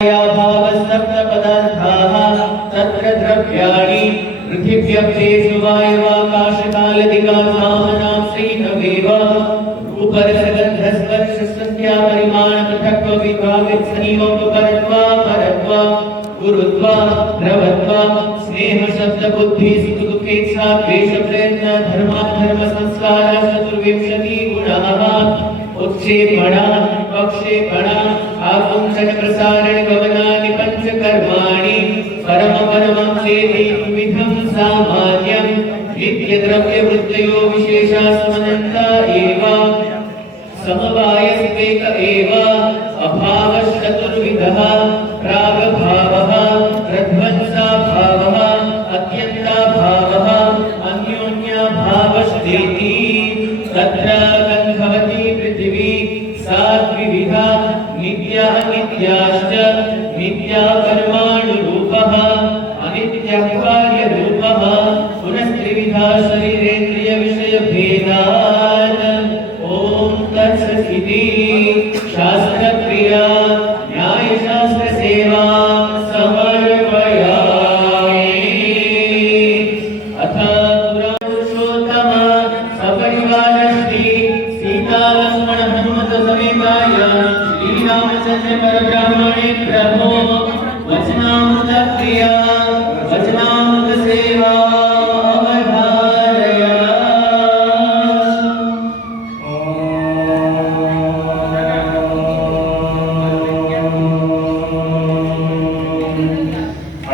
भावसप्तपदार्थाः तत्र द्रव्याणि पृथिव्यप्तेषु वायवाकाशकालदिकासामनां श्रीनवेव रूपरसगन्धस्पर्शसंख्यापरिमाणपृथक्त्वविभागसनीमोपपरत्वा परत्वा गुरुत्वा द्रवत्वा स्नेहशब्दबुद्धि सुखदुःखेच्छा द्वेषप्रयत्न धर्माधर्मसंस्काराः चतुर्विंशतिगुणाः उत्क्षेपणा पक्षेपणा आकुंचन प्रसारण गमनानि पंचकर्माणि परम परमं चेति विधं सामान्यं नित्यद्रव्य वृत्तयो विशेषा समनन्ता एव समवायस्वेक एव अभावश्चतुर्विधः प्रागभावः प्रध्वंसाभावः अत्यन्ताभावः अन्योन्याभावश्चेति तत्र गन्धवती पृथिवी सा द्विविधा नित्या नित्याश्च नित्या परमाणुरूपः अनित्यः कार्यरूपः पुनस्त्रिविधा शरीरेन्द्रिय विषयभेदात् ॐ तत्सदिति शास्त्रक्रिया न्यायशास्त्रसेवा समर्पयामि। अथ पुराणपुरुषोत्तम सपरिवारश्री सीतालक्ष्मण हनुमत समेताय श्रीरामचन्द्र परब्रह्मणे प्रभो वचनामृत प्रिया वचनामृत सेवा अवधारय।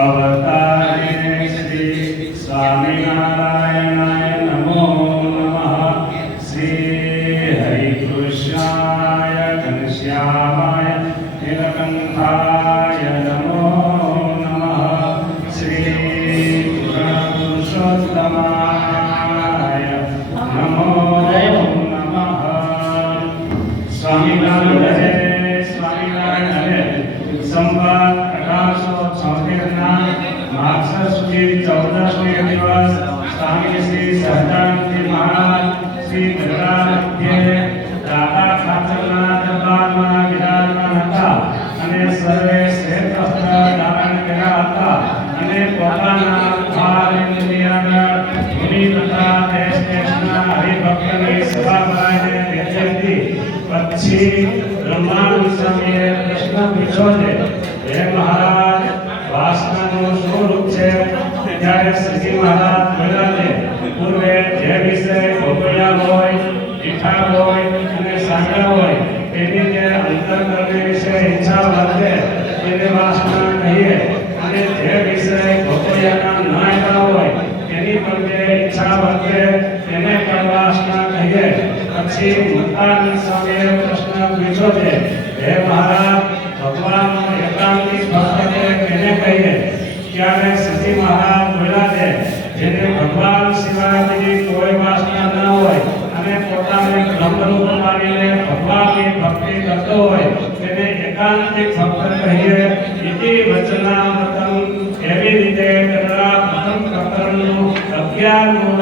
अवतारे श्री स्वामिनारायणाय नमो नमः। श्री हरिकृष्णाय घनश्यामाय नीलकण्ठाय नमो नमः। श्री पुरुषोत्तमाय नमो नमः। स्वामीनारायण हरे संवाद 1874 माघ सुदी 14મી દિવસ સ્વામી શ્રી સહજાનંદજી મહારાજ શ્રી ગરડા મધ્યે દાદા ખાચરના દરબારમાં વિરાજમાન હતા અને સર્વે શ્વેત વસ્ત્ર ધારણ કર્યા હતા અને પોતાના ભારેન્દ્રિયના મુનિ તથા દેશ દેશના હરિભક્તની સભા ભરાઈને બેઠી હતી। પછી બ્રહ્માનંદ સ્વામીએ પ્રશ્ન પૂછ્યો છે, હે મહારાજ, વાસનાનું શું રૂપ છે? ત્યારે શ્રીજી મહારાજ બોલ્યા છે, પૂર્વે જે વિષય ભોગવ્યા હોય, મીઠા હોય અને સાંગા હોય તેની જે અંતર્ગત વિશે ઈચ્છા વર્તે તેને વાસના કહીએ, અને જે વિષય ભોગવ્યાના ન આવ્યા હોય તેની પણ જે ઈચ્છા વર્તે તેને પણ વાસના કહીએ। પછી મુક્તાનંદ સ્વામીએ પ્રશ્ન પૂછ્યો છે, હે મહારાજ, ભગવાન એકાંતિક ભક્તને કેને કહીએ? ત્યારે શ્રીજી મહારાજ બોલ્યા છે, જેને ભગવાન સિવાય બીજી કોઈ વાસના ન હોય અને પોતાને બ્રહ્મરૂપ માનીને ભગવાનની ભક્તિ કરતો હોય તેને એકાંતિક ભક્ત કહીએ। ઇતિ વચનામૃતમ એવી રીતે ગરડા પ્રથમ પ્રકરણનું 11મું